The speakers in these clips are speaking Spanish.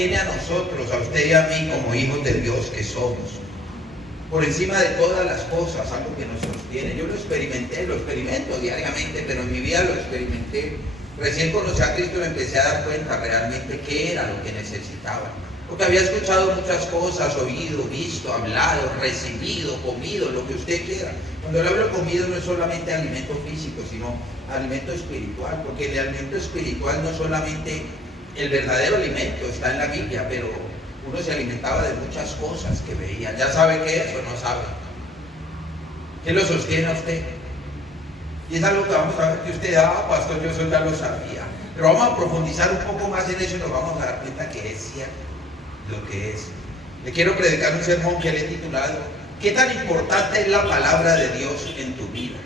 sostiene a nosotros, a usted y a mí, como hijos de Dios que somos. Por encima de todas las cosas, algo que nos sostiene. Yo lo experimento diariamente, pero en mi vida lo experimenté. Recién conocí a Cristo y me empecé a dar cuenta realmente qué era lo que necesitaba. Porque había escuchado muchas cosas, oído, visto, hablado, recibido, comido, lo que usted quiera. Cuando le hablo comido no es solamente alimento físico, sino alimento espiritual, porque el alimento espiritual no solamente el verdadero alimento está en la Biblia, pero uno se alimentaba de muchas cosas que veía. ¿Ya sabe qué es o no sabe? ¿Qué lo sostiene a usted? Y es algo que vamos a ver que usted, pastor, yo eso ya lo sabía. Pero vamos a profundizar un poco más en eso y nos vamos a dar cuenta que es cierto lo que es. Le quiero predicar un sermón que le he titulado ¿qué tan importante es la palabra de Dios en tu vida?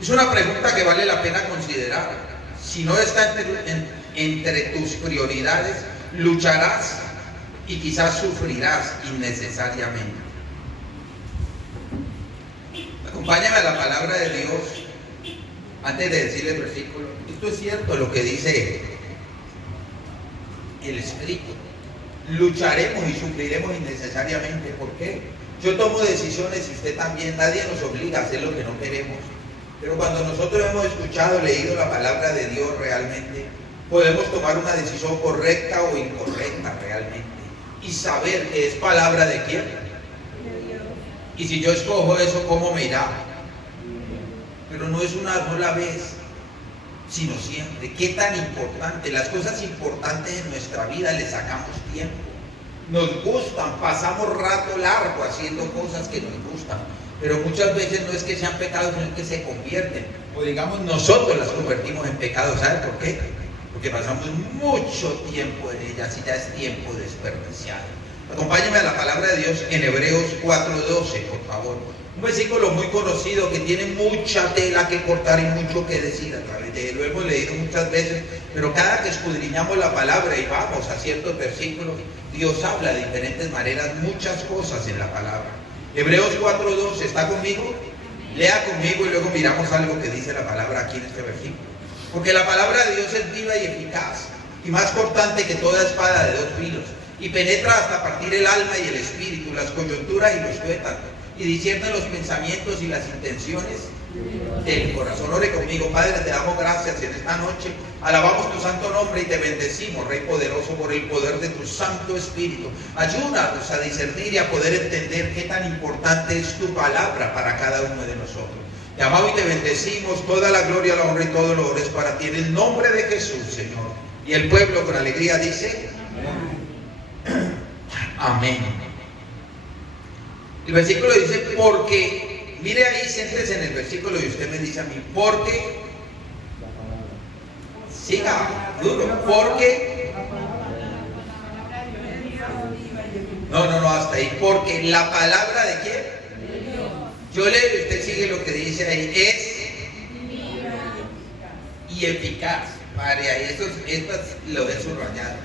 Es una pregunta que vale la pena considerar. Si no está entre tus prioridades, lucharás y quizás sufrirás innecesariamente. Acompáñame a la palabra de Dios antes de decirle el versículo. Esto es cierto lo que dice el Espíritu. Lucharemos y sufriremos innecesariamente. ¿Por qué? Yo tomo decisiones y usted también. Nadie nos obliga a hacer lo que no queremos. Pero cuando nosotros hemos escuchado, leído la palabra de Dios realmente, podemos tomar una decisión correcta o incorrecta realmente. Y saber que es palabra de quién. Y si yo escojo eso, ¿cómo me irá? Pero no es una sola vez, sino siempre. ¿Qué tan importante? Las cosas importantes en nuestra vida le sacamos tiempo. Nos gustan, pasamos rato largo haciendo cosas que nos gustan. Pero muchas veces no es que sean pecados, sino que se convierten. O digamos, nosotros las convertimos en pecados. ¿Sabe por qué? Porque pasamos mucho tiempo en ellas y ya es tiempo desperdiciado. Acompáñenme a la palabra de Dios en Hebreos 4:12, por favor. Un versículo muy conocido que tiene mucha tela que cortar y mucho que decir a través de él. Lo hemos leído muchas veces, pero cada que escudriñamos la palabra y vamos a ciertos versículos, Dios habla de diferentes maneras, muchas cosas en la palabra. Hebreos 4:12, ¿está conmigo? Lea conmigo y luego miramos algo que dice la palabra aquí en este versículo. Porque la palabra de Dios es viva y eficaz, y más cortante que toda espada de 2 filos, y penetra hasta partir el alma y el espíritu, las coyunturas y los tuétanos, y discierne los pensamientos y las intenciones del corazón. Ore conmigo. Padre, te damos gracias en esta noche, alabamos tu santo nombre y te bendecimos, Rey poderoso, por el poder de tu Santo Espíritu. Ayúdanos a discernir y a poder entender qué tan importante es tu palabra para cada uno de nosotros. Te amamos y te bendecimos. Toda la gloria, la honra y todo lo es para ti en el nombre de Jesús, Señor. Y el pueblo con alegría dice amén. El versículo dice porque, mire ahí, siéntese en el versículo y usted me dice a mí, porque, siga duro, porque, no, hasta ahí, porque la palabra de quién. Yo leo y usted sigue lo que dice ahí, es y eficaz. Padre, ahí esto lo he subrayado.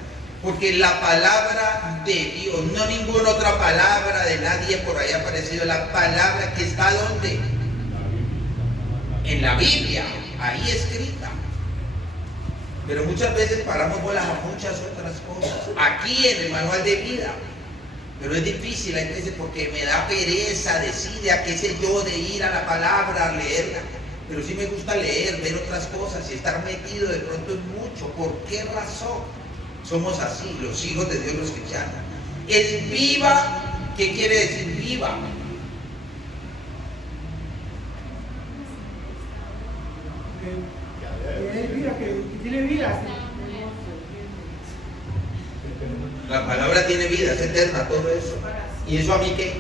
Porque la palabra de Dios, no ninguna otra palabra de nadie por ahí ha aparecido, la palabra que está ¿dónde? En la Biblia, ahí escrita. Pero muchas veces paramos bolas a muchas otras cosas, aquí en el manual de vida. Pero es difícil, hay veces porque me da pereza, decide a qué sé yo, de ir a la palabra, a leerla. Pero sí me gusta leer, ver otras cosas y estar metido de pronto en mucho. ¿Por qué razón? Somos así, los hijos de Dios, los cristianos. Es viva. ¿Qué quiere decir viva? Que tiene vida. La palabra tiene vida, es eterna, todo eso. ¿Y eso a mí qué?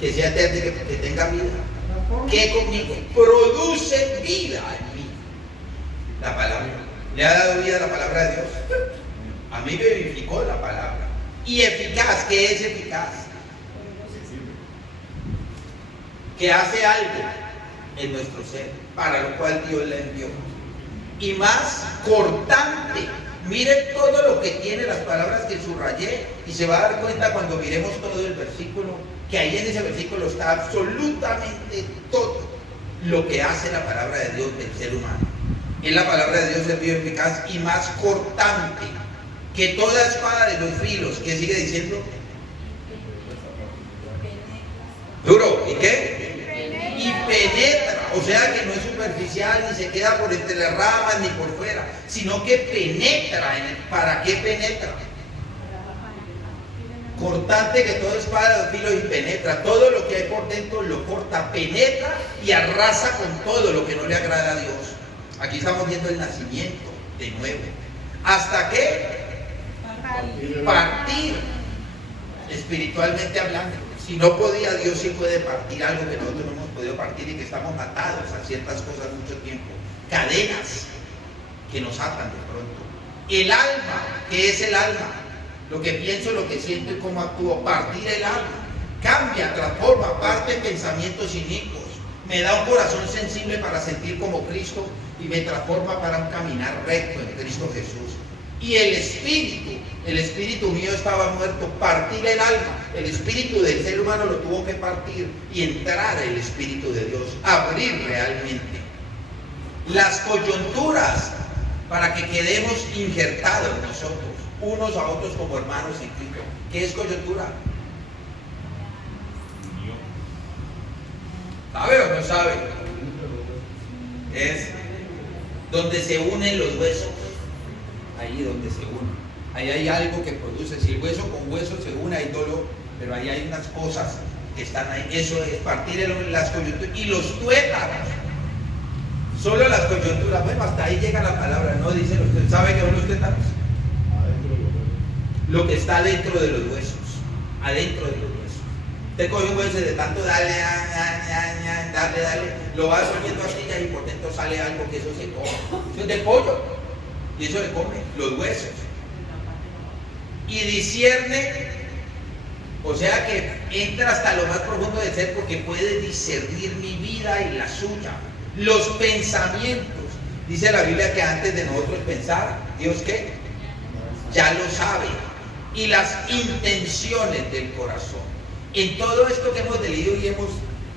Que sea eterna, que tenga vida. ¿Qué conmigo? Produce vida en mí. La palabra. ¿Le ha dado vida a la palabra de Dios? A mí me vivificó la palabra. Y eficaz, ¿qué es eficaz? Que hace algo en nuestro ser, para lo cual Dios la envió. Y más cortante. Mire todo lo que tiene las palabras que subrayé y se va a dar cuenta cuando miremos todo el versículo, que ahí en ese versículo está absolutamente todo lo que hace la palabra de Dios del ser humano. Es la palabra de Dios es viva, eficaz y más cortante que toda espada de los filos, ¿qué sigue diciendo? Duro, ¿y qué? Y penetra, o sea que no es superficial, ni se queda por entre las ramas, ni por fuera, sino que penetra. ¿Para qué penetra? Cortante que toda espada de dos filos y penetra. Todo lo que hay por dentro lo corta, penetra y arrasa con todo lo que no le agrada a Dios. Aquí estamos viendo el nacimiento de nuevo. ¿Hasta qué? Partir. Espiritualmente hablando. Si no podía, Dios sí puede partir algo que nosotros no hemos podido partir y que estamos atados a ciertas cosas mucho tiempo. Cadenas que nos atan de pronto. El alma, ¿qué es el alma? Lo que pienso, lo que siento y cómo actúo. Partir el alma. Cambia, transforma, parte pensamientos inicuos. Me da un corazón sensible para sentir como Cristo y me transforma para un caminar recto en Cristo Jesús. Y el espíritu mío estaba muerto, partir el alma, el espíritu del ser humano lo tuvo que partir y entrar el espíritu de Dios, abrir realmente las coyunturas para que quedemos injertados nosotros, unos a otros como hermanos en Cristo. ¿Qué es coyuntura? ¿Sabe o no sabe? Es donde se unen los huesos. Ahí donde se unen. Ahí hay algo que produce. Si el hueso con hueso se une, hay dolor, pero ahí hay unas cosas que están ahí. Eso es partir las coyunturas. Y los tuétanos. Solo las coyunturas. Bueno, hasta ahí llega la palabra. No dice los tuétanos. ¿Sabe qué son los tuétanos? Lo que está dentro de los huesos. Adentro de los huesos. Usted coge un hueso y de tanto dale, lo va subiendo así y por dentro sale algo que eso se come. Eso es de pollo. Y eso le come los huesos. Y discierne, o sea que entra hasta lo más profundo del ser porque puede discernir mi vida y la suya. Los pensamientos. Dice la Biblia que antes de nosotros pensar, ¿Dios qué? Ya lo sabe. Y las intenciones del corazón. En todo esto que hemos leído y hemos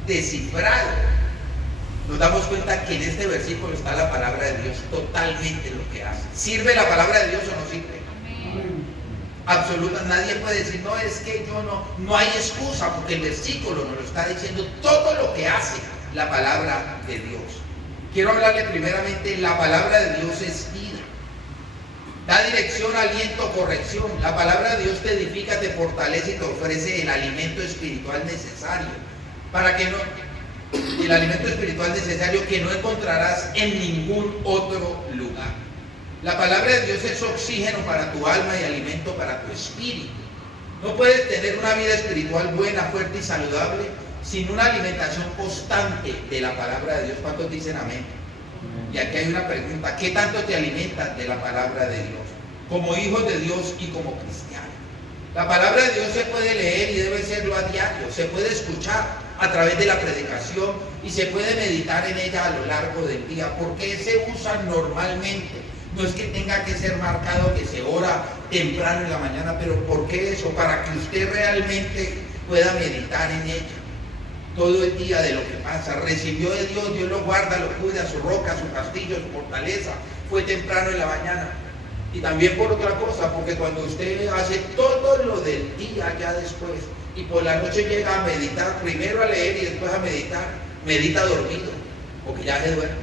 descifrado, nos damos cuenta que en este versículo está la palabra de Dios totalmente lo que hace. ¿Sirve la palabra de Dios o no sirve? Absoluta, nadie puede decir, no, es que yo no hay excusa, porque el versículo nos lo está diciendo todo lo que hace la palabra de Dios. Quiero hablarle primeramente, la palabra de Dios es vida. Da dirección, aliento, corrección. La palabra de Dios te edifica, te fortalece y te ofrece el alimento espiritual necesario. Para que no, el alimento espiritual necesario que no encontrarás en ningún otro lugar. La palabra de Dios es oxígeno para tu alma y alimento para tu espíritu. No puedes tener una vida espiritual buena, fuerte y saludable sin una alimentación constante de la palabra de Dios. ¿Cuántos dicen amén? Y aquí hay una pregunta: ¿qué tanto te alimentas de la palabra de Dios? Como hijos de Dios y como cristianos. La palabra de Dios se puede leer y debe serlo a diario. Se puede escuchar a través de la predicación y se puede meditar en ella a lo largo del día. ¿Por qué se usa normalmente? No es que tenga que ser marcado que se ora temprano en la mañana, pero ¿por qué eso? Para que usted realmente pueda meditar en ella todo el día de lo que pasa. Recibió de Dios, Dios lo guarda, lo cuida, su roca, su castillo, su fortaleza. Fue temprano en la mañana. Y también por otra cosa, porque cuando usted hace todo lo del día ya después, y por la noche llega a meditar, primero a leer y después a meditar, medita dormido, porque ya se duerme,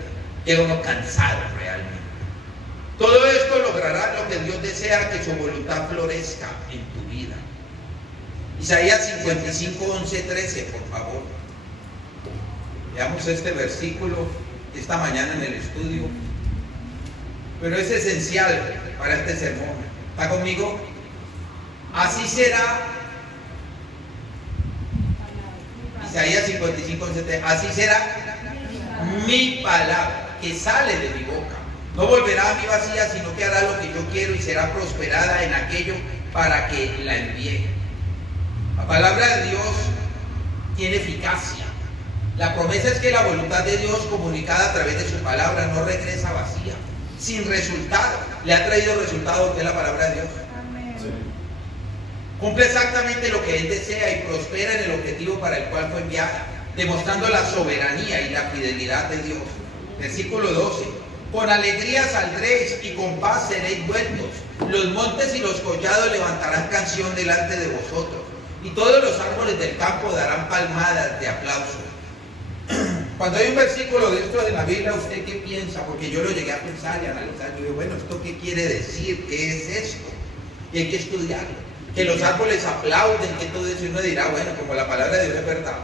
llega uno cansado realmente. Todo esto logrará lo que Dios desea, que su voluntad florezca en tu vida. Isaías 55, 11, 13, por favor. Veamos este versículo esta mañana en el estudio, pero es esencial para este sermón. ¿Está conmigo? Así será. Isaías 55, 11, 13. Así será mi palabra que sale de mi boca. No volverá a mí vacía, sino que hará lo que yo quiero y será prosperada en aquello para que la envíe. La palabra de Dios tiene eficacia. La promesa es que la voluntad de Dios comunicada a través de su palabra no regresa vacía, sin resultado. ¿Le ha traído resultado a usted la palabra de Dios? Amén. Sí. Cumple exactamente lo que Él desea y prospera en el objetivo para el cual fue enviada, demostrando la soberanía y la fidelidad de Dios. Versículo 12. Con alegría saldréis y con paz seréis vueltos. Los montes y los collados levantarán canción delante de vosotros, y todos los árboles del campo darán palmadas de aplauso. Cuando hay un versículo de estos en la Biblia, ¿usted qué piensa? Porque yo lo llegué a pensar y a analizar. Yo digo, bueno, ¿esto qué quiere decir? ¿Qué es esto? Y hay que estudiarlo. Que los árboles aplauden, que todo eso. Y uno dirá, bueno, como la palabra de Dios es verdad.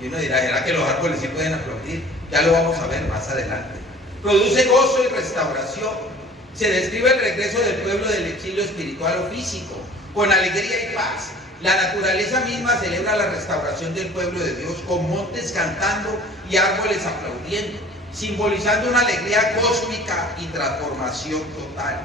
Y uno dirá, ¿será que los árboles sí pueden aplaudir? Ya lo vamos a ver más adelante. Produce gozo y restauración. Se describe el regreso del pueblo del exilio espiritual o físico, con alegría y paz. La naturaleza misma celebra la restauración del pueblo de Dios, con montes cantando y árboles aplaudiendo, simbolizando una alegría cósmica y transformación total.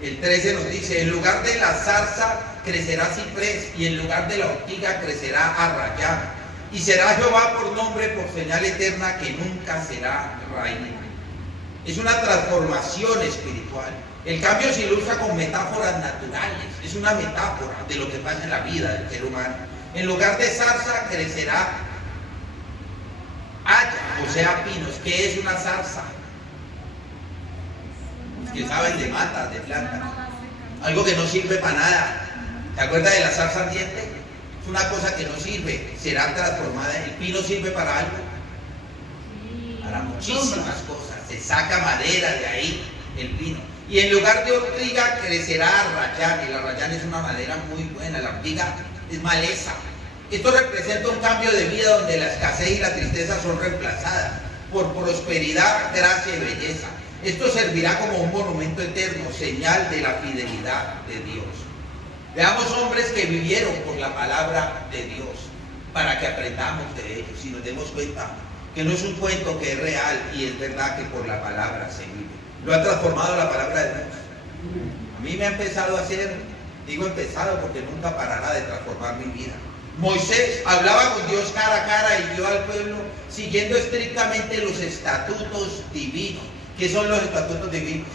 El 13 nos dice, en lugar de la zarza crecerá ciprés, y en lugar de la ortiga crecerá arrayán, y será Jehová por nombre, por señal eterna, que nunca será raíz. Es una transformación espiritual. El cambio se ilustra con metáforas naturales. Es una metáfora de lo que pasa en la vida del ser humano. En lugar de zarza crecerá haya, o sea, pinos. ¿Qué es una zarza? Los que saben de matas, de plantas. Algo que no sirve para nada. ¿Te acuerdas de la zarza ardiente? Es una cosa que no sirve. Será transformada. ¿El pino sirve para algo? Para muchísimas cosas. Se saca madera de ahí, el pino. Y en lugar de ortiga crecerá arrayán. Y la arrayán es una madera muy buena. La ortiga es maleza. Esto representa un cambio de vida donde la escasez y la tristeza son reemplazadas por prosperidad, gracia y belleza. Esto servirá como un monumento eterno, señal de la fidelidad de Dios. Veamos hombres que vivieron por la palabra de Dios, para que aprendamos de ellos y nos demos cuenta que no es un cuento, que es real y es verdad que por la palabra se vive. Lo ha transformado la palabra de Dios. A mí me ha empezado a hacer, digo empezado porque nunca parará de transformar mi vida. Moisés hablaba con Dios cara a cara y guió al pueblo siguiendo estrictamente los estatutos divinos. ¿Qué son los estatutos divinos?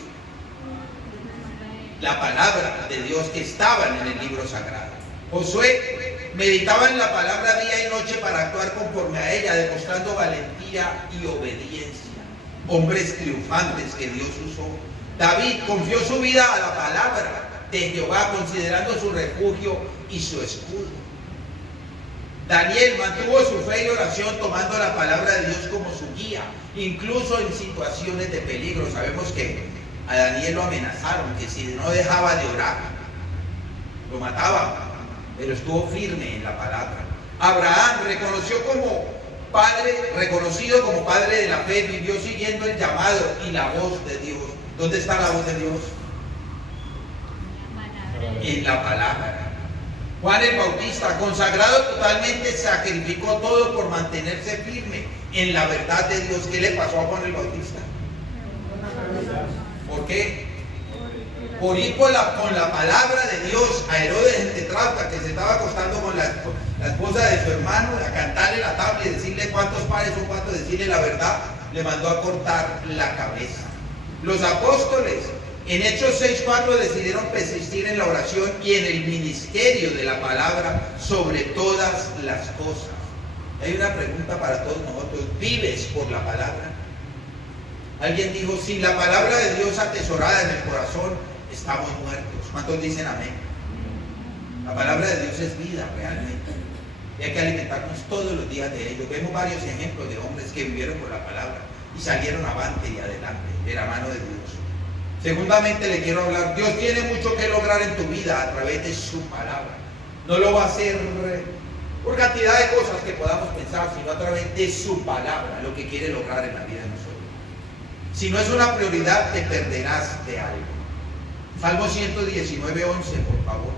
La palabra de Dios que estaban en el libro sagrado. Josué meditaba en la palabra día y noche para actuar conforme a ella, demostrando valentía y obediencia. Hombres triunfantes que Dios usó. David confió su vida a la palabra de Jehová, considerando su refugio y su escudo. Daniel mantuvo su fe y oración tomando la palabra de Dios como su guía, incluso en situaciones de peligro. Sabemos que a Daniel lo amenazaron, que si no dejaba de orar, lo mataban, pero estuvo firme en la palabra. Abraham reconocido como padre de la fe, vivió siguiendo el llamado y la voz de Dios. ¿Dónde está la voz de Dios? En la palabra. Juan el Bautista, consagrado totalmente, sacrificó todo por mantenerse firme en la verdad de Dios. ¿Qué le pasó a Juan el Bautista? ¿Por qué? Por ir con la palabra de Dios a Herodes el tetrarca, que se estaba acostando con la esposa de su hermano, a cantarle la tabla y decirle cuántos pares son cuántos, decirle la verdad, le mandó a cortar la cabeza. Los apóstoles en Hechos 6:4 decidieron persistir en la oración y en el ministerio de la palabra sobre todas las cosas. Hay una pregunta para todos nosotros: ¿vives por la palabra? Alguien dijo, sin la palabra de Dios atesorada en el corazón, estamos muertos. ¿Cuántos dicen amén? La palabra de Dios es vida realmente. Y hay que alimentarnos todos los días de ello. Vemos varios ejemplos de hombres que vivieron por la palabra y salieron avante y adelante de la mano de Dios. Segundamente le quiero hablar, Dios tiene mucho que lograr en tu vida a través de su palabra. No lo va a hacer por cantidad de cosas que podamos pensar, sino a través de su palabra, lo que quiere lograr en la vida de nosotros. Si no es una prioridad, te perderás de algo. Salmo 119:11, por favor.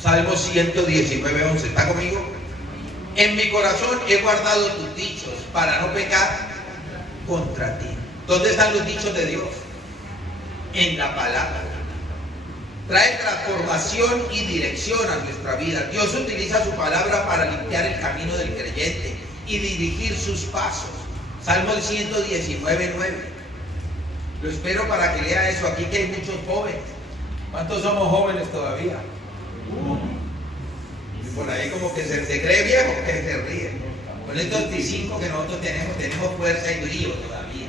Salmo 119:11. ¿Está conmigo? En mi corazón he guardado tus dichos para no pecar contra ti. ¿Dónde están los dichos de Dios? En la palabra. Trae transformación y dirección a nuestra vida. Dios utiliza su palabra para limpiar el camino del creyente y dirigir sus pasos. Salmo 119:9. Lo espero para que lea eso aquí, que hay muchos jóvenes ¿Cuántos somos jóvenes todavía? Y por ahí como que se cree viejo, que se ríe. Con estos 25 que nosotros tenemos fuerza y brillo todavía.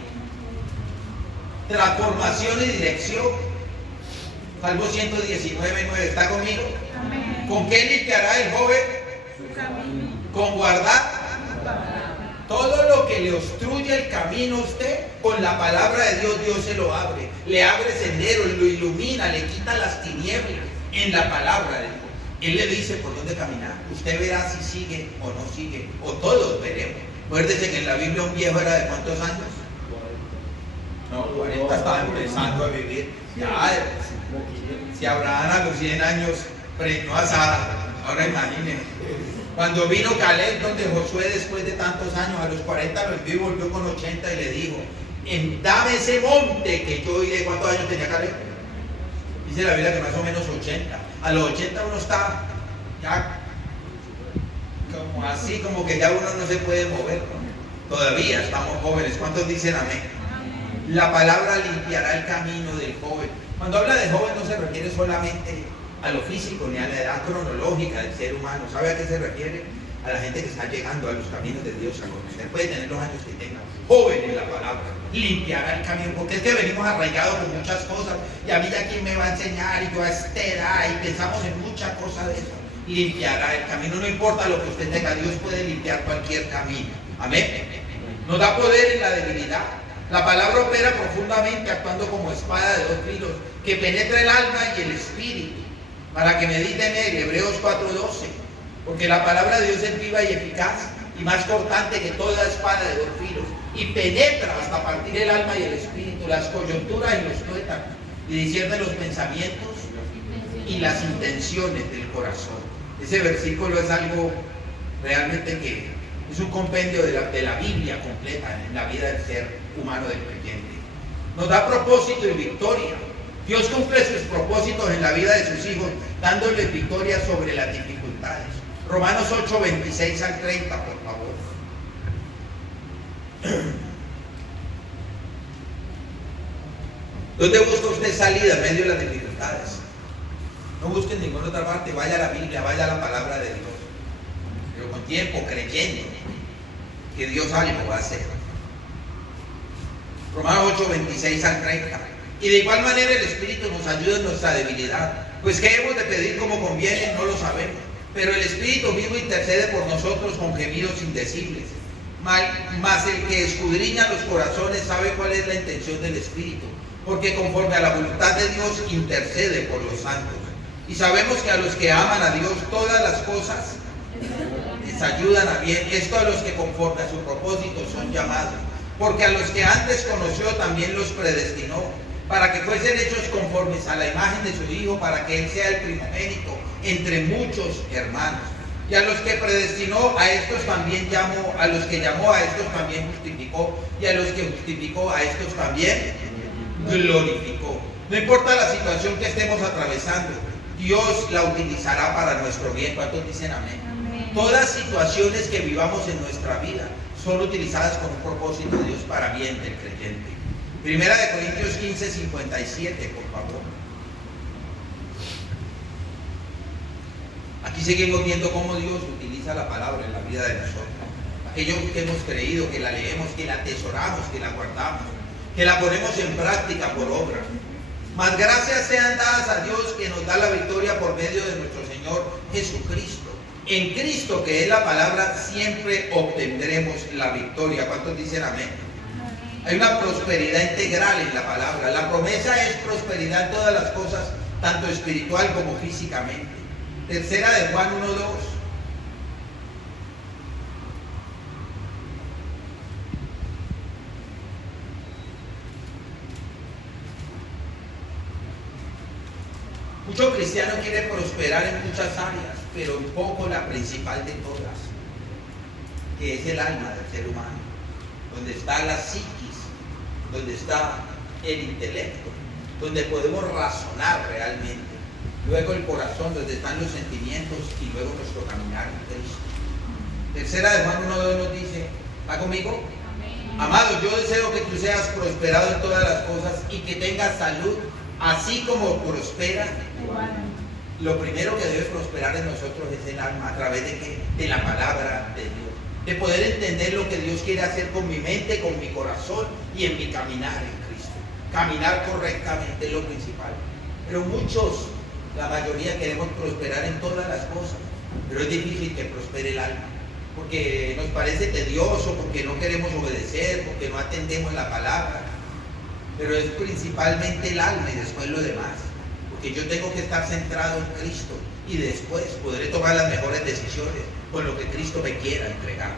Transformación y dirección. Salmo 119:9. ¿Está conmigo? Amén. ¿Con qué limpiará el joven? Su camino. Con guardar todo lo que le obstruye el camino a usted, con la palabra de Dios, Dios se lo abre. Le abre sendero, lo ilumina, le quita las tinieblas en la palabra de Dios. Él le dice por dónde caminar. Usted verá si sigue o no sigue, o todos veremos. Acuérdese que en la Biblia un viejo era de ¿cuántos años? No, 40 estaba empezando a vivir. Ya, si Abraham a los 100 años preñó a Sara, ahora imagínense. Cuando vino Caleb, donde Josué después de tantos años, a los 40 lo envió y volvió con 80 y le dijo, dame ese monte que yo iré. ¿Cuántos años tenía Caleb? Dice la Biblia que más o menos 80. A los 80 uno está ya como así, como que ya uno no se puede mover, ¿no? Todavía estamos jóvenes. ¿Cuántos dicen amén? La palabra limpiará el camino del joven. Cuando habla de joven no se refiere solamente a lo físico ni a la edad cronológica del ser humano. ¿Sabe a qué se refiere? A la gente que está llegando a los caminos de Dios a conocer. Puede tener los años que tenga. Joven en la palabra. Limpiará el camino. Porque es que venimos arraigados con muchas cosas. Y a mí ya quién me va a enseñar. Y yo a esta edad. Y pensamos en muchas cosas de eso. Limpiará el camino. No importa lo que usted tenga. Dios puede limpiar cualquier camino. Amén. Nos da poder en la debilidad. La palabra opera profundamente actuando como espada de dos filos que penetra el alma y el espíritu. Para que mediten en él, Hebreos 4:12, porque la palabra de Dios es viva y eficaz y más cortante que toda espada de dos filos y penetra hasta partir el alma y el espíritu, las coyunturas y los tuétanos, y discierne los pensamientos y las intenciones del corazón. Ese versículo es algo realmente que es un compendio de la Biblia completa en la vida del ser humano del creyente. Nos da propósito y victoria. Dios cumple sus propósitos en la vida de sus hijos, dándoles victoria sobre las dificultades. Romanos 8:26-30, por favor. ¿Dónde busca usted salida en medio de las dificultades? No busque en ninguna otra parte, vaya a la Biblia, vaya a la palabra de Dios. Pero con tiempo, creyendo que Dios algo va a hacer. Romanos 8:26-30. Y de igual manera el Espíritu nos ayuda en nuestra debilidad. Pues qué hemos de pedir como conviene, no lo sabemos. Pero el Espíritu mismo intercede por nosotros con gemidos indecibles. Mas el que escudriña los corazones sabe cuál es la intención del Espíritu. Porque conforme a la voluntad de Dios intercede por los santos. Y sabemos que a los que aman a Dios todas las cosas les ayudan a bien. Esto a los que conforme a su propósito son llamados. Porque a los que antes conoció también los predestinó para que fuesen hechos conformes a la imagen de su Hijo, para que Él sea el primogénito entre muchos hermanos. Y a los que predestinó, a estos también llamó, a los que llamó, a estos también justificó, y a los que justificó, a estos también glorificó. No importa la situación que estemos atravesando, Dios la utilizará para nuestro bien. ¿Cuántos dicen amén? Amén. Todas situaciones que vivamos en nuestra vida son utilizadas con un propósito de Dios para bien del creyente. Primera de Corintios 15:57, por favor. Aquí seguimos viendo cómo Dios utiliza la palabra en la vida de nosotros. Aquello que hemos creído, que la leemos, que la atesoramos, que la guardamos, que la ponemos en práctica por obra. Mas gracias sean dadas a Dios que nos da la victoria por medio de nuestro Señor Jesucristo. En Cristo, que es la palabra, siempre obtendremos la victoria. ¿Cuántos dicen amén? Hay una prosperidad integral en la palabra. La promesa es prosperidad en todas las cosas, tanto espiritual como físicamente. Tercera de Juan 1:2. Muchos cristianos quieren prosperar en muchas áreas, pero un poco la principal de todas, que es el alma del ser humano, donde está la psiquis, donde está el intelecto, donde podemos razonar realmente. Luego el corazón, donde están los sentimientos, y luego nuestro caminar en Cristo. Tercera de Juan 1:2 nos dice, ¿está conmigo? Amén. Amado, yo deseo que tú seas prosperado en todas las cosas y que tengas salud, así como prospera. Igual. Lo primero que debe prosperar en nosotros es el alma. ¿A través de qué? De la palabra de Dios. De poder entender lo que Dios quiere hacer con mi mente, con mi corazón y en mi caminar en Cristo. Caminar correctamente es lo principal. Pero muchos, la mayoría, queremos prosperar en todas las cosas, pero es difícil que prospere el alma, porque nos parece tedioso, porque no queremos obedecer, porque no atendemos la palabra. Pero es principalmente el alma y después lo demás, porque yo tengo que estar centrado en Cristo y después podré tomar las mejores decisiones con lo que Cristo me quiera entregar.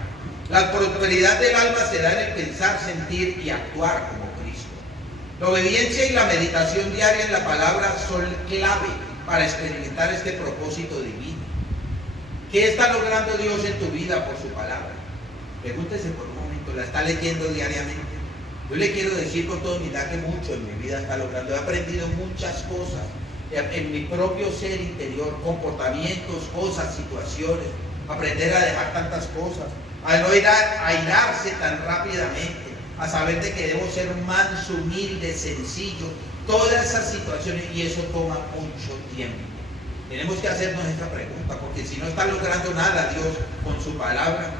La prosperidad del alma se da en el pensar, sentir y actuar como Cristo. La obediencia y la meditación diaria en la palabra son clave para experimentar este propósito divino. ¿Qué está logrando Dios en tu vida por su palabra? Pregúntese por un momento, ¿la está leyendo diariamente? Yo le quiero decir con toda humildad que mucho en mi vida está logrando. He aprendido muchas cosas en mi propio ser interior, comportamientos, cosas, situaciones, aprender a dejar tantas cosas, a no airarse tan rápidamente, a saber de que debo ser manso, humilde, sencillo, todas esas situaciones, y eso toma mucho tiempo. Tenemos que hacernos esta pregunta, porque si no está logrando nada Dios con su palabra,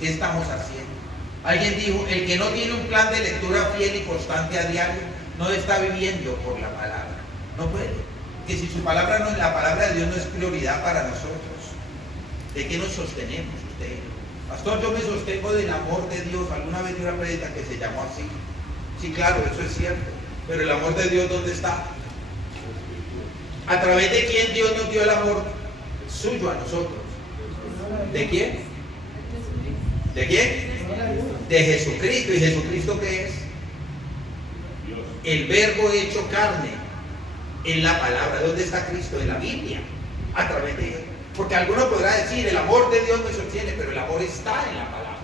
¿qué estamos haciendo? Alguien dijo, el que no tiene un plan de lectura fiel y constante a diario, no está viviendo por la palabra. No puede. Que si su palabra no, la palabra de Dios no es prioridad para nosotros, ¿de qué nos sostenemos usted? Pastor, yo me sostengo del amor de Dios. Alguna vez di una prédica que se llamó así. Sí, claro, eso es cierto. Pero el amor de Dios, ¿dónde está? ¿A través de quién Dios nos dio el amor suyo a nosotros? ¿De quién? ¿De quién? De Jesucristo. ¿Y Jesucristo qué es? El verbo hecho carne en la palabra. ¿Dónde está Cristo? En la Biblia. A través de él. Porque alguno podrá decir, el amor de Dios me sostiene, pero el amor está en la palabra.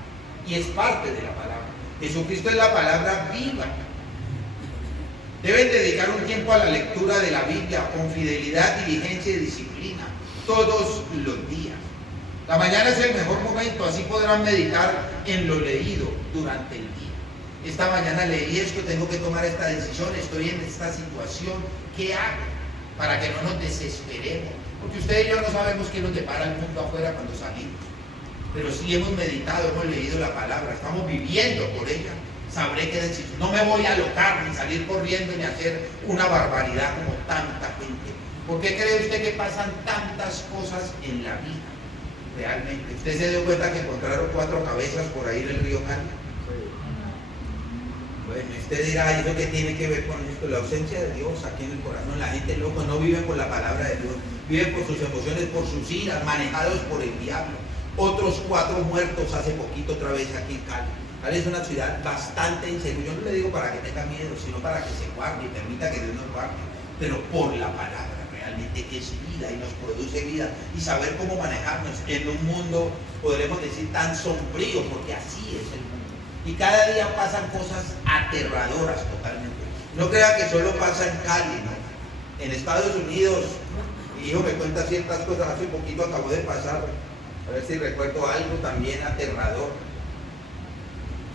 Y es parte de la palabra. Jesucristo es la palabra viva. Deben dedicar un tiempo a la lectura de la Biblia con fidelidad, diligencia y disciplina, todos los días. La mañana es el mejor momento, así podrán meditar en lo leído durante el día. Esta mañana leí esto, tengo que tomar esta decisión, estoy en esta situación, ¿qué hago? Para que no nos desesperemos, porque usted y yo no sabemos qué nos depara el mundo afuera cuando salimos. Pero si hemos meditado, hemos leído la palabra, estamos viviendo por ella, sabré qué decir. No me voy a alocar, ni salir corriendo, ni hacer una barbaridad como tanta gente. ¿Por qué cree usted que pasan tantas cosas en la vida? Realmente. ¿Usted se dio cuenta que encontraron 4 cabezas por ahí en el río Cali? Bueno, usted dirá, ¿eso qué tiene que ver con esto? La ausencia de Dios aquí en el corazón. La gente loca no vive por la palabra de Dios, vive por sus emociones, por sus iras, manejados por el diablo. Otros 4 muertos hace poquito otra vez aquí en Cali. Cali es una ciudad bastante insegura. Yo no le digo para que tenga miedo, sino para que se guarde y permita que Dios nos guarde, pero por la palabra realmente, que es vida y nos produce vida, y saber cómo manejarnos en un mundo, podremos decir, tan sombrío, porque así es el mundo. Y cada día pasan cosas aterradoras totalmente. No crea que solo pasa en Cali, ¿no? En Estados Unidos, mi hijo me cuenta ciertas cosas. Hace poquito acabó de pasar, a ver si recuerdo algo también aterrador,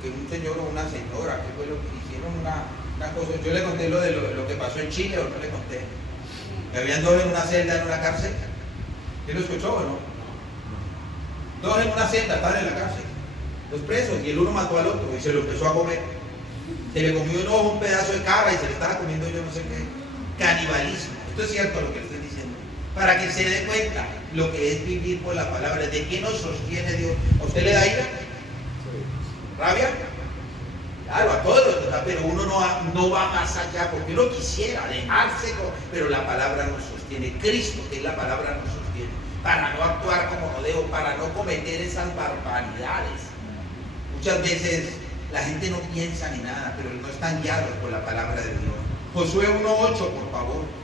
que un señor o una señora, que fue lo que hicieron una cosa. Yo le conté lo de lo que pasó en Chile, o no le conté. Que habían 2 en una celda en una cárcel. ¿Quién lo escuchó o no? 2 en una celda, estaban en la cárcel, 2 presos, y el uno mató al otro y se lo empezó a comer. Se le comió un ojo, un pedazo de cabra, y se le estaba comiendo yo no sé qué. Canibalismo. Esto es cierto lo que le estoy diciendo. Para que se dé cuenta lo que es vivir por la palabra, de qué nos sostiene Dios. ¿A usted le da ira? ¿Rabia? Claro, a todos, ¿verdad? Pero uno no va más allá, porque uno quisiera dejarse, pero la palabra nos sostiene. Cristo, que es la palabra, nos sostiene. Para no actuar como no debo, para no cometer esas barbaridades. Muchas veces la gente no piensa ni nada, pero no están guiados por la palabra de Dios. Josué 1:8, por favor.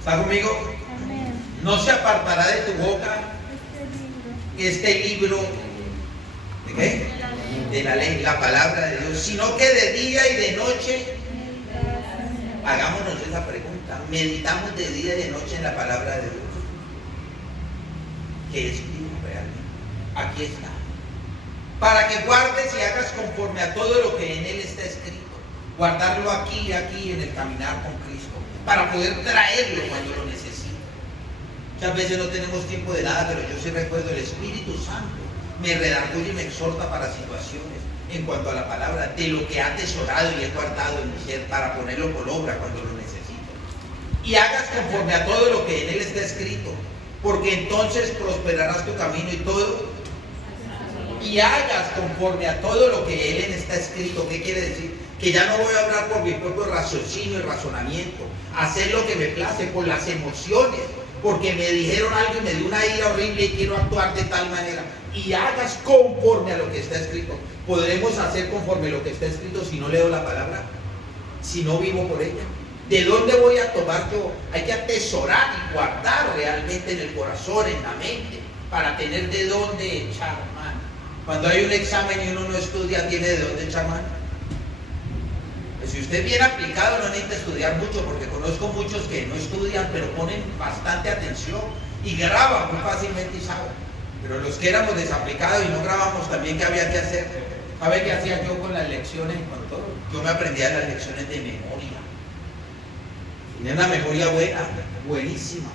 ¿Está conmigo? Amén. No se apartará de tu boca este libro, ¿de qué? De la ley, la palabra de Dios, sino que de día y de noche Hagámonos esa pregunta. Meditamos de día y de noche en la palabra de Dios. ¿Qué es vida realmente? Aquí está. Para que guardes y hagas conforme a todo lo que en él está escrito. Guardarlo aquí y aquí en el caminar con Cristo. Para poder traerlo cuando lo necesite. Muchas veces no tenemos tiempo de nada, pero yo sí recuerdo el Espíritu Santo. Me redarguye y me exhorta para situaciones en cuanto a la palabra, de lo que ha atesorado y he guardado en mi ser para ponerlo por obra cuando lo necesito. Y hagas conforme a todo lo que en él está escrito, porque entonces prosperarás tu camino y todo. Y hagas conforme a todo lo que en él está escrito. ¿Qué quiere decir? Que ya no voy a hablar por mi propio raciocinio y razonamiento, hacer lo que me place por las emociones, porque me dijeron algo y me dio una ira horrible y quiero actuar de tal manera. Y hagas conforme a lo que está escrito. ¿Podremos hacer conforme a lo que está escrito si no leo la palabra? Si no vivo por ella. ¿De dónde voy a tomar yo? Hay que atesorar y guardar realmente en el corazón, en la mente, para tener de dónde echar mano. Cuando hay un examen y uno no estudia, ¿tiene de dónde echar mano? Pues si usted es bien aplicado, no necesita estudiar mucho, porque conozco muchos que no estudian, pero ponen bastante atención y graban muy fácilmente y saben. Pero los que éramos desaplicados y no grabamos también, ¿qué había que hacer? ¿Sabe qué hacía yo con las lecciones y con todo? Yo me aprendía las lecciones de memoria. Tenía una memoria buena, buenísima,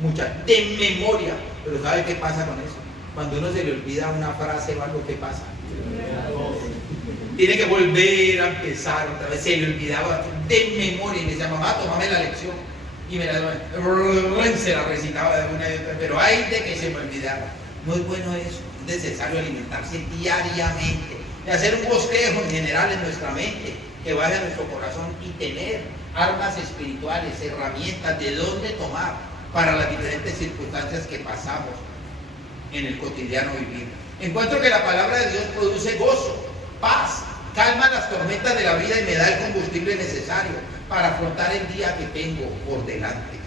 mucha, de memoria. Pero ¿sabe qué pasa con eso? Cuando uno se le olvida una frase o algo, ¿qué pasa? Tiene que volver a empezar otra vez. Se le olvidaba de memoria y me decía, mamá, tómame la lección. Y me se la recitaba de una y otra, pero hay de que se me olvidaba. No es bueno eso, es necesario alimentarse diariamente, y hacer un bosquejo en general en nuestra mente, que vaya a nuestro corazón y tener armas espirituales, herramientas de dónde tomar para las diferentes circunstancias que pasamos en el cotidiano vivir. Encuentro que la palabra de Dios produce gozo, paz, calma las tormentas de la vida y me da el combustible necesario para afrontar el día que tengo por delante.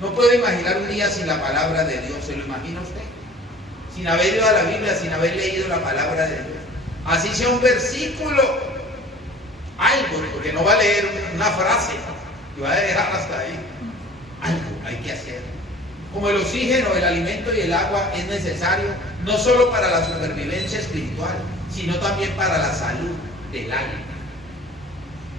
No puedo imaginar un día sin la palabra de Dios, ¿se lo imagina usted? Sin haber ido a la Biblia, sin haber leído la palabra de Dios. Así sea un versículo, algo, porque no va a leer una frase y va a dejar hasta ahí. Algo hay que hacer. Como el oxígeno, el alimento y el agua es necesario, no solo para la supervivencia espiritual, sino también para la salud del alma.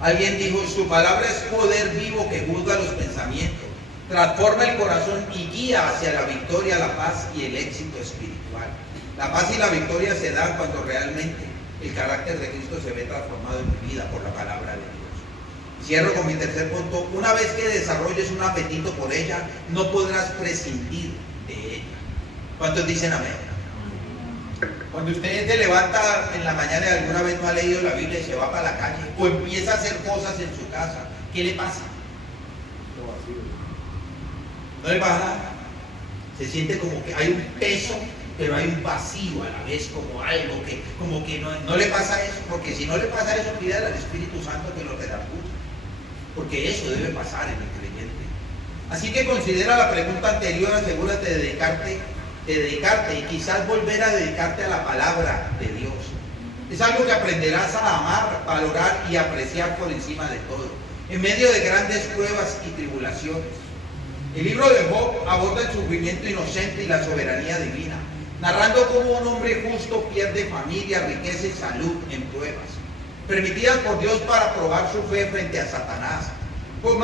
Alguien dijo, su palabra es poder vivo que juzga los pensamientos, transforma el corazón y guía hacia la victoria, la paz y el éxito espiritual. La paz y la victoria se dan cuando realmente el carácter de Cristo se ve transformado en mi vida por la palabra de Dios. Cierro con mi tercer punto. Una vez que desarrolles un apetito por ella, no podrás prescindir de ella. ¿Cuántos dicen amén? Cuando usted se levanta en la mañana y alguna vez no ha leído la Biblia y se va para la calle o empieza a hacer cosas en su casa, ¿qué le pasa? No le pasa nada. Se siente como que hay un peso, pero hay un vacío a la vez, como algo que no le pasa eso, porque si no le pasa eso, pídale al Espíritu Santo que lo redarguya, porque eso debe pasar en el creyente. Así que considera la pregunta anterior, asegúrate de dedicarte y quizás volver a dedicarte a la palabra de Dios. Es algo que aprenderás a amar, valorar y apreciar por encima de todo, en medio de grandes pruebas y tribulaciones. El libro de Job aborda el sufrimiento inocente y la soberanía divina, narrando cómo un hombre justo pierde familia, riqueza y salud en pruebas, permitidas por Dios para probar su fe frente a Satanás. Job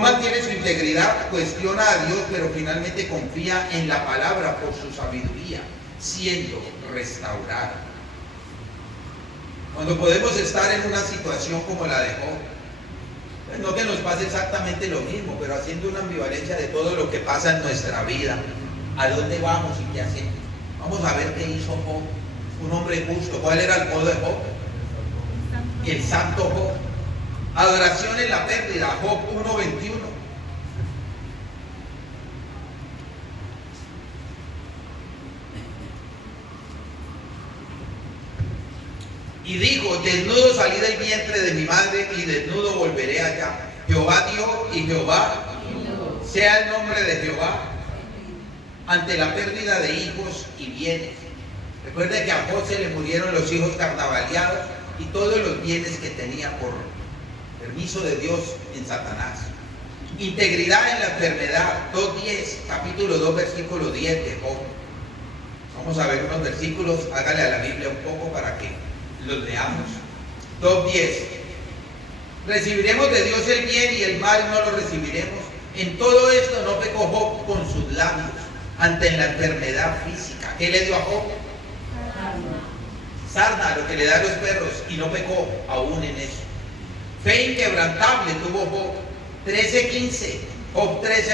mantiene su integridad, cuestiona a Dios, pero finalmente confía en la palabra por su sabiduría, siendo restaurado. Cuando podemos estar en una situación como la de Job, no que nos pase exactamente lo mismo, pero haciendo una ambivalencia de todo lo que pasa en nuestra vida, a dónde vamos y qué hacemos. Vamos a ver qué hizo Job, un hombre justo. ¿Cuál era el modo de Job? El santo Job. Adoración en la pérdida, Job 1:21. Y dijo, desnudo salí del vientre de mi madre y desnudo volveré allá. Jehová dio y Jehová sea el nombre de Jehová ante la pérdida de hijos y bienes. Recuerde que a Job se le murieron los hijos carnavaleados y todos los bienes que tenía por permiso de Dios en Satanás. Integridad en la enfermedad, 2:10, capítulo 2, versículo 10 de Job. Vamos a ver unos versículos, hágale a la Biblia un poco para que los leamos. 2:10. Recibiremos de Dios el bien y el mal no lo recibiremos. En todo esto no pecó Job con sus labios ante la enfermedad física. ¿Qué le dio a Job? Sarna, lo que le da a los perros, y no pecó aún en eso. Fe inquebrantable tuvo Job, 13:15. Job 13,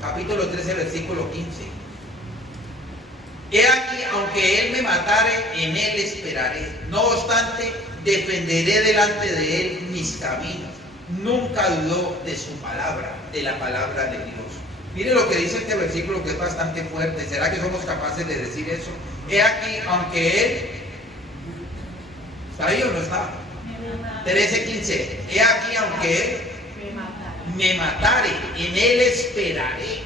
capítulo 13, versículo 15. He aquí, aunque él me matare, en él esperaré. No obstante, defenderé delante de él mis caminos. Nunca dudó de su palabra, de la palabra de Dios. Mire lo que dice este versículo, que es bastante fuerte. ¿Será que somos capaces de decir eso? He aquí, aunque él... ¿Está ahí o no está? 13:15. He aquí, aunque él me matare, en él esperaré.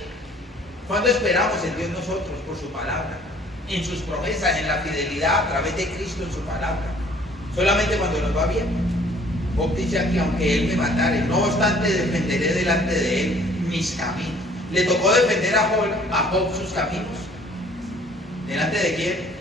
¿Cuándo esperamos en Dios nosotros? Por su palabra, en sus promesas, en la fidelidad a través de Cristo en su palabra. Solamente cuando nos va bien. Job dice aquí, aunque él me matare, no obstante defenderé delante de él mis caminos. ¿Le tocó defender a Job sus caminos? ¿Delante de quién?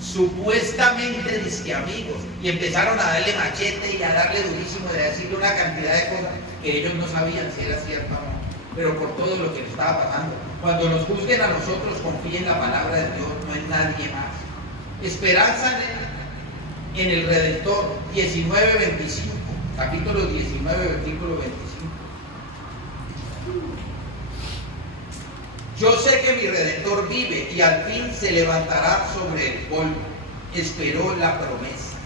Supuestamente dizque amigos, y empezaron a darle machete y a darle durísimo, de decirle una cantidad de cosas que ellos no sabían si era cierta o no, pero por todo lo que le estaba pasando. Cuando nos juzguen a nosotros, confíen en la palabra de Dios, no en nadie más. Esperanza en el Redentor, 19:25, capítulo 19, versículo 25. Yo sé que mi Redentor vive y al fin se levantará sobre el polvo. Esperó la promesa.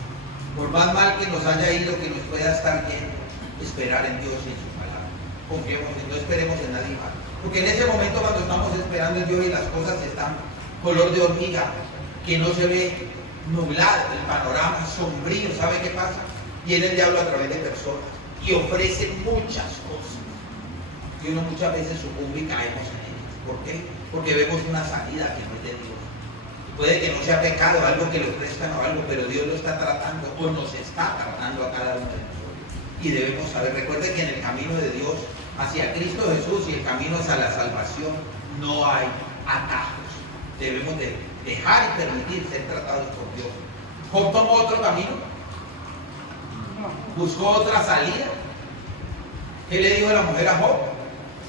Por más mal que nos haya ido, que nos pueda estar yendo, esperar en Dios y en su palabra. Confiemos, no esperemos en nadie más. Porque en ese momento, cuando estamos esperando en Dios y las cosas están color de hormiga, que no se ve, nublado, el panorama sombrío, ¿sabe qué pasa? Viene el diablo a través de personas y ofrece muchas cosas. Y uno muchas veces sucumbe y caemos en ellas. ¿Por qué? Porque vemos una salida que no es de Dios. Puede que no sea pecado, algo que le ofrezcan o algo, pero Dios lo está tratando o nos está tratando a cada uno de nosotros. Y debemos saber, recuerde que en el camino de Dios hacia Cristo Jesús y el camino hacia la salvación no hay atajos. Debemos de dejar y permitir ser tratados por Dios. Job tomó otro camino, buscó otra salida. ¿Qué le dijo la mujer a Job?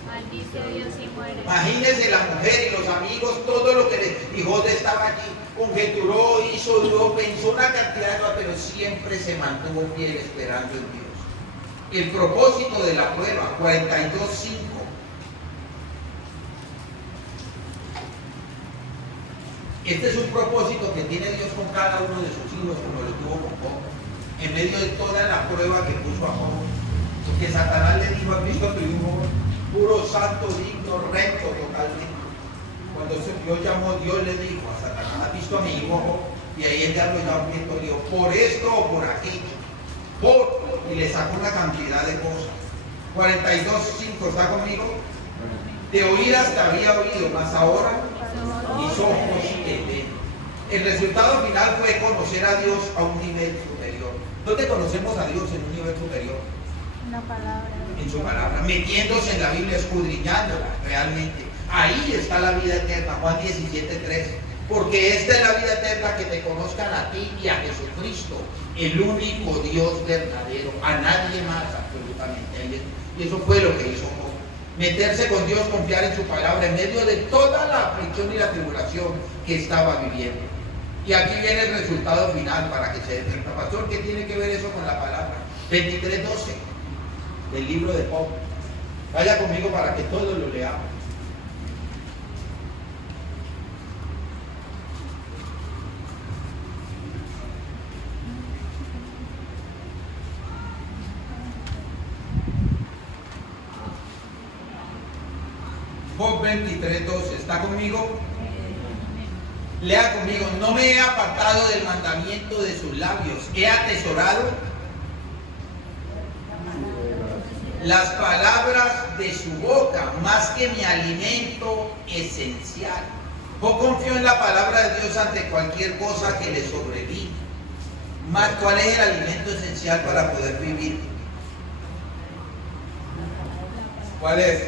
Maldice Dios y muere. Imagínense la mujer y los amigos, todo lo que le dijo. Estaba allí, conjeturó, hizo, dio, pensó una cantidad de cosas, pero siempre se mantuvo fiel esperando en Dios. El propósito de la prueba, 42:5. Este es un propósito que tiene Dios con cada uno de sus hijos, como lo tuvo con Job, en medio de toda la prueba que puso a Job. Porque Satanás le dijo a Cristo, tu hijo puro, santo, digno, recto totalmente. Cuando Dios llamó, Dios le dijo a Satanás, ¿has visto a mi hijo Job? Y ahí el diablo ya le dijo, por esto o por aquello, y le sacó una cantidad de cosas. 42:5, ¿está conmigo? De oídas te había oído, mas ahora mis ojos te ven. El resultado final fue conocer a Dios a un nivel superior. ¿Dónde conocemos a Dios en un nivel superior? Una palabra. En su palabra, metiéndose en la Biblia, escudriñándola realmente. Ahí está la vida eterna, Juan 17:3. Porque esta es la vida eterna, que te conozcan a ti y a Jesucristo, el único Dios verdadero, a nadie más absolutamente. Y eso fue lo que hizo Job. Meterse con Dios, confiar en su palabra en medio de toda la aflicción y la tribulación que estaba viviendo. Y aquí viene el resultado final para que se detenga. Pastor, ¿qué tiene que ver eso con la palabra? 23:12 del libro de Job. Vaya conmigo para que todos lo leamos. Job 23:12, ¿está conmigo? Lea conmigo. No me he apartado del mandamiento de sus labios, he atesorado las palabras de su boca más que mi alimento esencial. Job confió en la palabra de Dios ante cualquier cosa que le sobrevino. Más, ¿cuál es el alimento esencial para poder vivir? ¿Cuál es?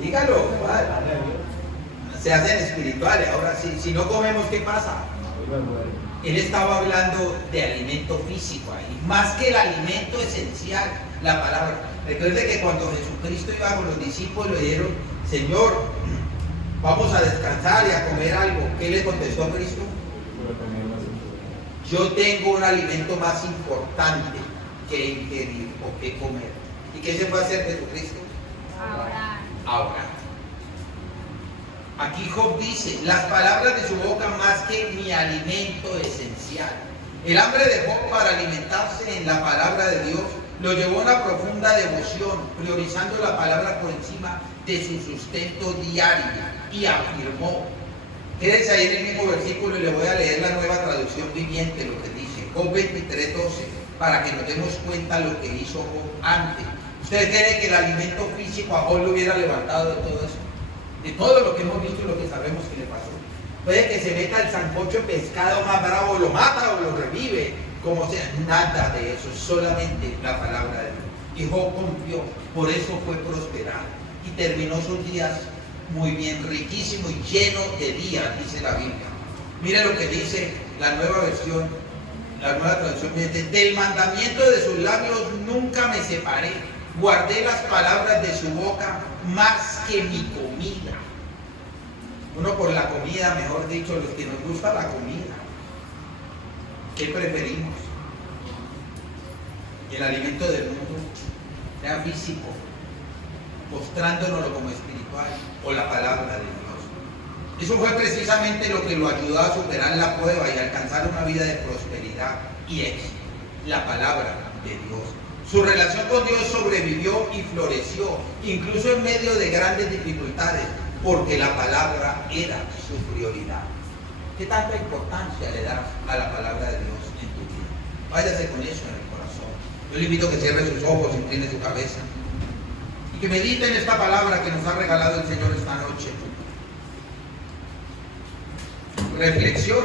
Dígalo, ¿cuál? Se hacen espirituales. Ahora sí, si no comemos, ¿qué pasa? Él estaba hablando de alimento físico ahí, más que el alimento esencial, la palabra. Recuerde que cuando Jesucristo iba con los discípulos le dijeron, Señor, vamos a descansar y a comer algo. ¿Qué le contestó Cristo? Yo tengo un alimento más importante que ingerir o que comer. ¿Y qué se puede hacer Jesucristo? Ahora. Aquí Job dice, las palabras de su boca más que mi alimento esencial. El hambre de Job para alimentarse en la palabra de Dios lo llevó a una profunda devoción, priorizando la palabra por encima de su sustento diario, y afirmó, quédese ahí en el mismo versículo y le voy a leer la Nueva Traducción Viviente, lo que dice, Job 23:12, para que nos demos cuenta lo que hizo Job antes. ¿Ustedes creen que el alimento físico a Job lo hubiera levantado de todo eso? De todo lo que hemos visto y lo que sabemos que le pasó. Puede que se meta el sancocho de pescado más bravo, lo mata o lo revive, como sea, nada de eso, solamente la palabra de Dios. Y Job confió, por eso fue prosperado y terminó sus días muy bien, riquísimo y lleno de días, dice la Biblia. Mire lo que dice la nueva versión, la nueva traducción, del mandamiento de sus labios nunca me separé, guardé las palabras de su boca más que mi comida. Uno por la comida, mejor dicho, los que nos gusta la comida, ¿qué preferimos? El alimento del mundo, sea físico, mostrándonos como espiritual, o la palabra de Dios. Eso fue precisamente lo que lo ayudó a superar la prueba y alcanzar una vida de prosperidad y éxito, la palabra de Dios. Su relación con Dios sobrevivió y floreció, incluso en medio de grandes dificultades, porque la palabra era su prioridad. ¿Qué tanta importancia le das a la palabra de Dios en tu vida? Váyase con eso en el corazón. Yo le invito a que cierre sus ojos, incline su cabeza y que medite en esta palabra que nos ha regalado el Señor esta noche. Reflexión.